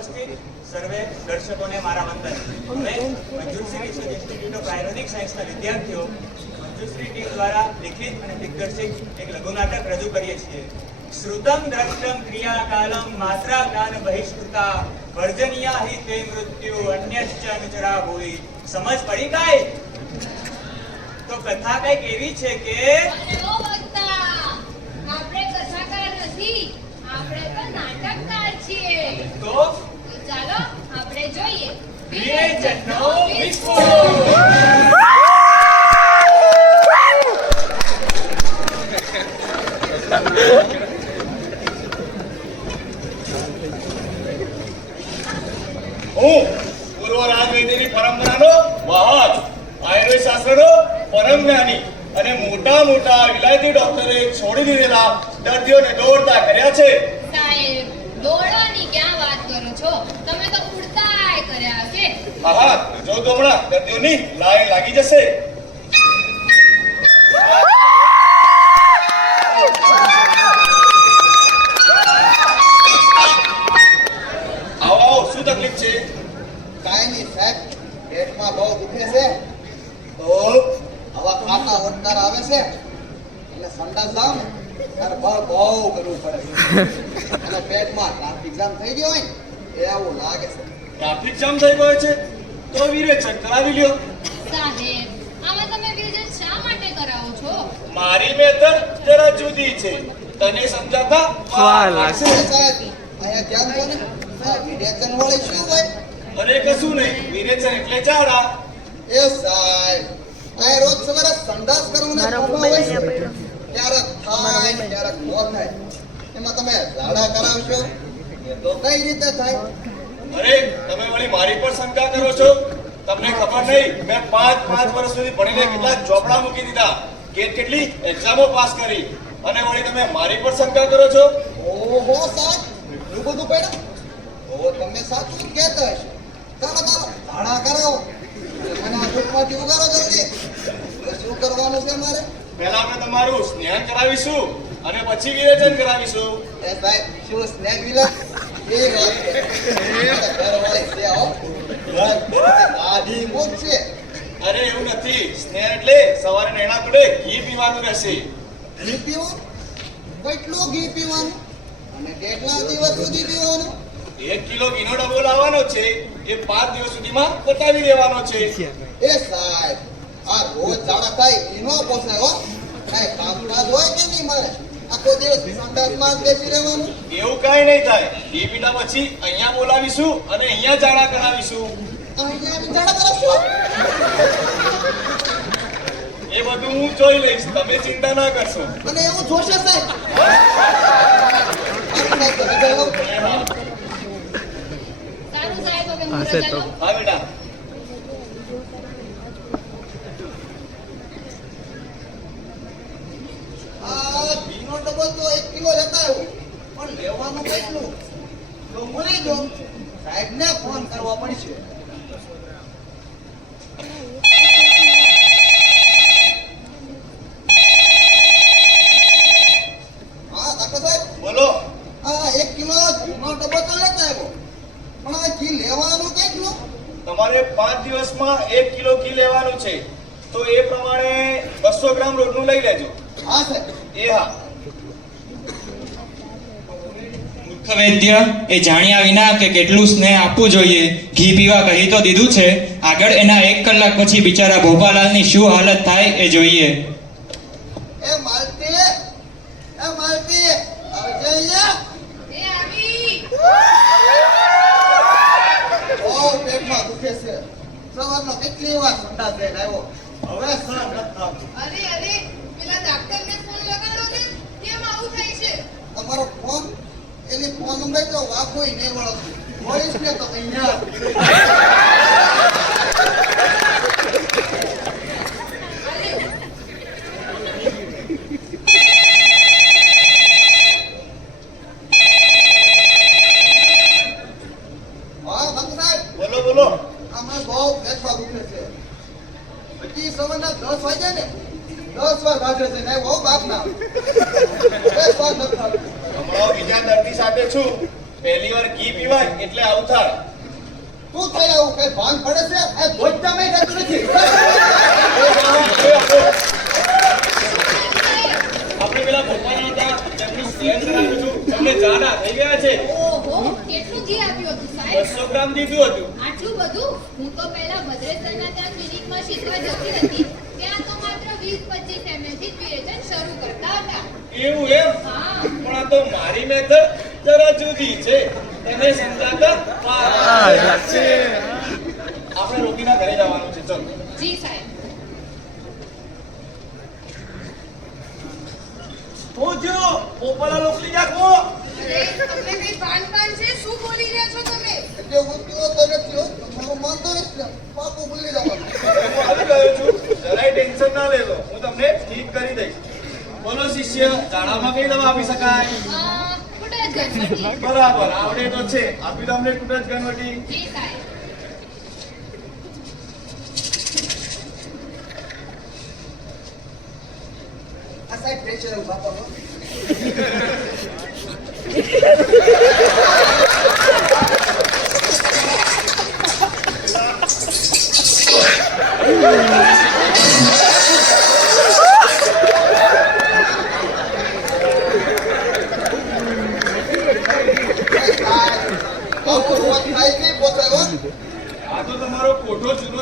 ઉપસ્થિત સર્વે દર્શકોને મારા વંદન. અમે Manjushri research institute of Ayurvedic સાયન્સના વિદ્યાર્થીઓ મંજુશ્રી ટીમ દ્વારા લિખિત અને દિગ્દર્શિત એક લઘુનાટક રજૂ કરીએ છીએ. શ્રુતમ દ્રષ્ટમ ક્રિયાકાલમ માત્રા જ્ઞાન બહિષ્કૃતા વર્જનિયા હિ તે મૃત્યુ અન્યશ્ચ અનુચરા ભૂઈ સમજ પડી કાય તો કથા કંઈક એવી છે કે આપણે કથાકાર નથી આપણે તો નાટકકાર છીએ. તો ચાલો આપણે જોઈએ. વિસ્ફોટ હું પૂર્વ રાજનીતિની પરંપરાનો વાહક આયુર્વેદ શાસ્ત્રનો પરમ જ્ઞાની અને મોટા મોટા વિલાયતી ડોક્ટરે છોડી દીધેલા દર્દીઓને દોડતા કર્યા છે. સાહેબ દોડવાની ક્યાં વાત કરો છો તમે તો ઉડતાય કર્યા છે હા હા જો તો હમણાં દર્દીઓની લાઈન લાગી જશે. આવો આવો શું તકલીફ છે? કાંઈ નહીં સાહેબ પેટમાં બહુ દુખે છે. તો આવા ખાટા ઓડકાર આવે છે. એટલે સંડાસ ને ત્યારે બળ બહુ કરવું પડે અને પેટમાં ટ્રાફિક જામ થઈ ગયો હોય એવું લાગે છે. ટ્રાફિક જામ થઈ ગયો છે તો વિરેચન કરાવી લ્યો. સાહેબ આમાં તમે વિઝન શા માટે કરાવો છો? મારી મેથડ જરા જુદી છે. તને સમજાતા? વાર લાગશે આયા ધ્યાન દો ને. વિરેચન વળે શું હોય? અરે કશું નહીં. વિરેચન એટલે ચાડા એ સાહેબ આ રોજ સવારે સંડાસ કરવું ને હોય ક્યારેક થાય ક્યારેક ન થાય. એમાં તમે ઝાડા કરાવશો? એ તો કઈ રીતે થાય? અરે તમે વળી મારી પર શંકા કરો છો? તમને ખબર નહીં મેં પાંચ પાંચ વર્ષ સુધી ભણીને કેટલા ચોપડા મૂકી દીધા. કે કેટલી એક્ઝામો પાસ કરી. અને વળી તમે મારી પર શંકા કરો છો? ઓહો સાચ એટલું બધું પડ્યા ઓહો તમે સાચું કહેતા હશો. ચાલો ચાલો ઝાડા કરો. અને આ દુઃખમાંથી ઉગારો જલ્દી શું કરવાનું છે મારે? પહેલા આપણે તમારું સ્નેહ કરાવીશું. અને પછી વિરેચન કરાવીશું. એ સાહેબ શું સ્નેક વિલા એ વાત છે ઘરવાળી છે. અરે એવું નથી. સ્નેહ એટલે સવારે નેણા પડે ઘી પીવાનું રહેશે. ઘી પીવાનું કેટલું ઘી પીવાનું? અને કેટલા દિવસ સુધી પીવાનું? એક કિલો ઘીનો ડબ્બો લાવવાનો છે. એ પાંચ દિવસ સુધીમાં પતાવી દેવાનો છે. એ સાહેબ આ રોજ જાડા થાય એનો પોસાય કાંઈ કામકાજ હોય કે નહીં મારે? આખો દિવસ સંડાસમાં બેસી રહેવાનું. એવું કઈ નહીં થાય. એ બીટા પછી અહીંયા બોલાવીશું અને અહીંયા જાડા કરાવીશું. અહીંયા જાડા ઝાડા એ બધું હું જોઈ લઈશ. તમે ચિંતા ના કરશો. અને એવું જોશે સાહેબ. હા બેટા આ ડબ્બો તો એક કિલો લેતા આવ્યો પણ લેવાનું કેટલું? તો મળી જો સાહેબને ફોન કરવા પડશે. હા કાકા સાહેબ? બોલો. આ એક કિલો ઘીનો ડબ્બો તો પણ આ ઘી લેવાનું કેટલું? તમારે પાંચ દિવસમાં એક કિલો ઘી લેવાનું છે. તો એ પ્રમાણે બસો ગ્રામ રોજનું લઈ લેજો. હા સાહેબ. એ હા. વૈદ્ય એ જાણ્યા વિના કે કેટલું સ્નેહ આપવું જોઈએ ઘી પીવા કહી તો દીધું છે. આગળ એના એક કલાક પછી બિચારા ભોપાલાલની શું હાલત થાય એ જોઈએ. એ માલતી એ માલતી આવજે એ આવી. બહુ પેટમાં દુખે છે. સવારનો કેટલી વાર સંડાસ જઈને આવ્યો? હવે સહન નથી અરે અરે પેલા ડાક્ટરને ફોન લગાડો ને. કેમ આવું થાય છે? તમારો ફોન એની ફોન તો વાપોય નહીં વળગતું મળીશ ને તો અહીંયા હા ભક્ત સાહેબ બોલો બોલો આમાં બહુ પેટમાં દુખે છે હજી સવારના દસ વાગ્યા ને દસ વાર વાગે છે ને બહુ બાપ ના હમણાં હમણાં બીજા દર્દી સાથે છું પહેલી વાર ઘી પીવાય એટલે આવું થાય શું થાય આવું? કઈ ભાન પડે છે? એ ધોઈતા મેં જતું નથી. આપણે પેલા ભોપાના હતા તેમનું સ્કેન કરાવ્યું હતું. તમને જાડા થઈ ગયા છે. ઓહો કેટલું ઘી આપ્યું હતું સાહેબ? બસો ગ્રામ દીધું હતું. આટલું બધું? હું તો પહેલા ભદ્રેશ્વરના ત્યાં ક્લિનિકમાં શીખવા જતી હતી. ત્યાં તો માત્ર 20 25 એમએલથી જ શરૂ કરતા હતા. એવું એમ? હા. પણ આ તો મારી મેથડ જરા જુદી છે. તને સમજાતા આપણે રોગીના ઘરે જવાનું છે. ચલો. જી સાહેબ. હું જો પોપલા લોકલી જાકો તમને કઈ પાન પાન છે? શું બોલી રહ્યા છો તમે? એટલે હું કયો તો નથી હો. તમારું માનતો નથી. પાકું ભૂલી જવાનું. હું આવી ગયો છું. જરાય ટેન્શન ના લેલો હું તમને ઠીક કરી દઈશ. બોલો શિષ્ય ઝાડામાં કઈ દવા આપી શકાય? બરાબર આવડે તો છે. આપી દો અમને ટૂટ જ ગણવટી જી સાહેબ આ સાહેબ પ્રેશર ઊભા થતો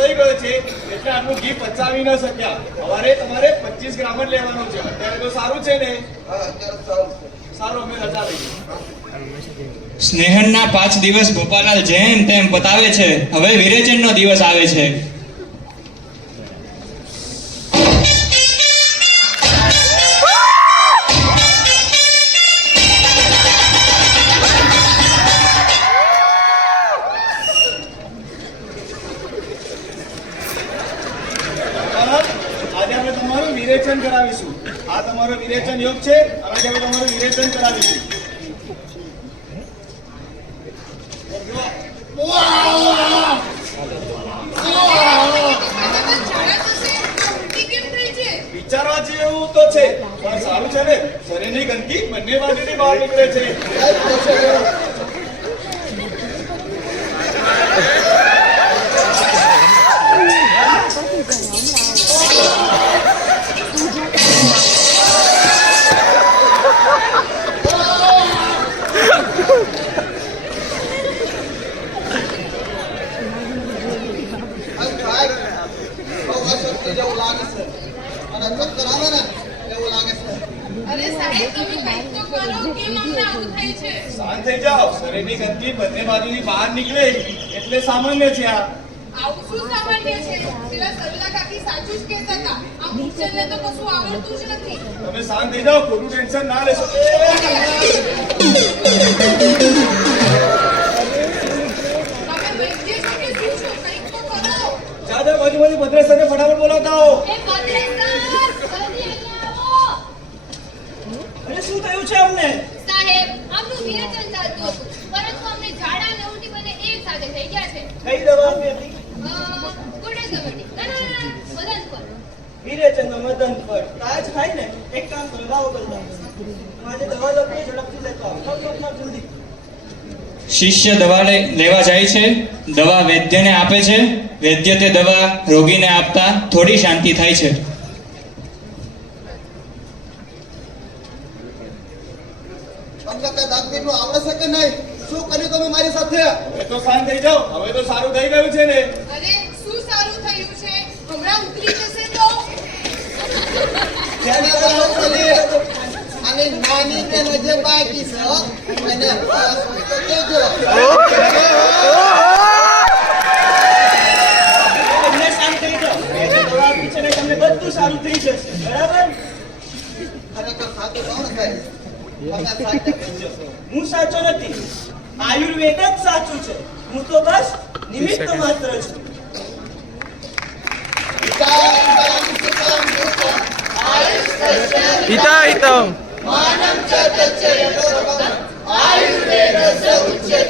થઈ ગયો છે, એટલે આટલું ઘી પચાવી ન શક્યા. અમારે તમારે 25 ગ્રામ જ લેવાનો છે. અત્યારે તો સારું છે ને? સારું, અમે રજા લઈએ. સ્નેહનના પાંચ દિવસ ગોપાલાલ જેમ તેમ પતાવે છે. હવે વિરેચનનો દિવસ આવે છે. વિચારવા જેવું તો છે, પણ સારું છે ને. શરીરની ગંદકી બંને બાજુની બહાર નીકળે છે. જેવું લાગે છે. અને ચક્કર આવે ને એવું લાગે છે. અરે સાહેબ તમે કંઈક તો કરો કેમ અમને આવું થાય છે. શાંત થઈ જાઓ. શરીરની ગંદકી બંને બાજુની બહાર નીકળે એટલે સામાન્ય છે આ. આવું શું સામાન્ય છે? પેલા સરલા કાકી સાચું જ કહેતા હતા. આ મુચલને તો કશું આવડતું જ નથી. તમે શાંત થઈ જાઓ. ખોટું ટેન્શન ના લેશો તમે વૈદ્ય છો કે શું છો કંઈક તો કરો બાજુમાંથી ભદ્રેશને ફટાફટ બોલાવતા આવો. એ ભદ્રેશ સર જલ્દી અહીંયા આવો. અરે શું થયું છે અમને? સાહેબ આમનું વિરેચન ચાલતું હતું. પરંતુ અમને ઝાડા ને ઉલટી બંને એક સાથે થઈ ગયા છે. કઈ દવા આપી હતી? અ, ગુડે ગમટી ના ના ના, ના મદન પર વિરેચનનો મદન પર તાજ ખાઈ ને એક કામ કરો લાવો કરતા આજે દવા લપી ઝડપથી લેતો આવો. જલ્દી. શિષ્ય દવા લેવા જાય છે દવા વૈદ્યને આપે છે. વૈદ્ય તે દવા રોગીને આપતા થોડી શાંતિ થાય છે. તમને કઈ દાગદીપનું આવડે છે કે નહીં? શું કર્યું તમે મારી સાથે? હવે તો શાંત થઈ જાઓ. હવે તો સારું થઈ ગયું છે ને. અરે શું સારું થયું છે? હમણાં ઉતરી જશે તો? જેને બાહુબલી અને નાની બાકી છે તો તમને શાંત થઈ જાઓ વૈદ્ય દવા આપી છે ને તમને બધું સારું થઈ જશે. બરાબર? હું સાચો નથી. આયુર્વેદ જ સાચું છે. હું તો બસ નિમિત્ત માત્ર છું. આયુર્વેદ જય